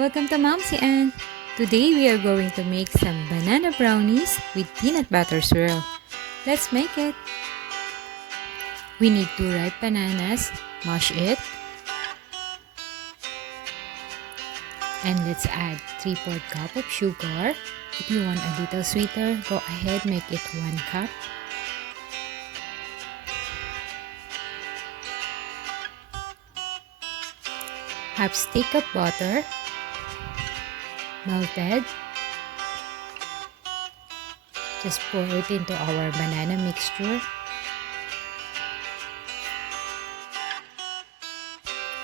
Welcome to MomZ, and today we are going to make some banana brownies with peanut butter swirl. Let's make it. We need 2 ripe bananas, mash it, and let's add 3/4 cup of sugar. If you want a little sweeter, go ahead, make it 1 cup. Half stick of butter, melted. Just pour it into our banana mixture.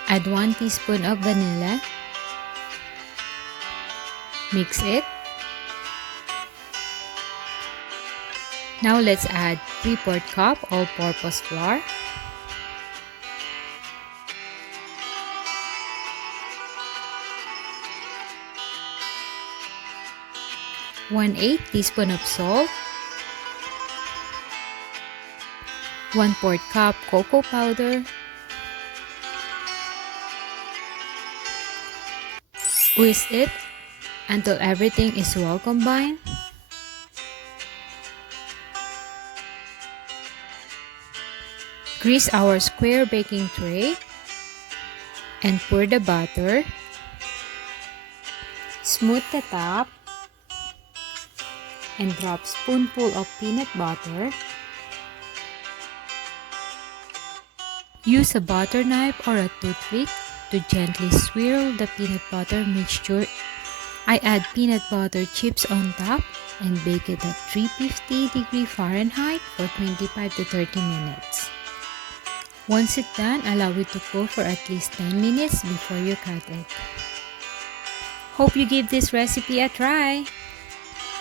Add 1 teaspoon of vanilla. Mix it. Now let's add 3/4 cup all-purpose flour. 1/8 teaspoon of salt, 1/4 cup cocoa powder, whisk it until everything is well combined. Grease our square baking tray and pour the butter. Smooth the top and drop spoonful of peanut butter. Use a butter knife or a toothpick to gently swirl the peanut butter mixture. I add peanut butter chips on top and bake it at 350 Fahrenheit for 25 to 30 minutes. Once it's done, allow it to cool for at least 10 minutes before you cut it. Hope you give this recipe a try!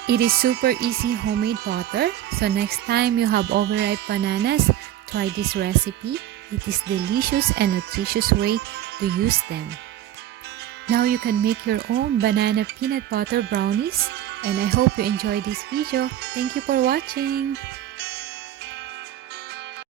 It is super easy homemade butter, so next time you have overripe bananas, try this recipe. It is delicious and nutritious way to use them. Now you can make your own banana peanut butter brownies, and I hope you enjoyed this video. Thank you for watching.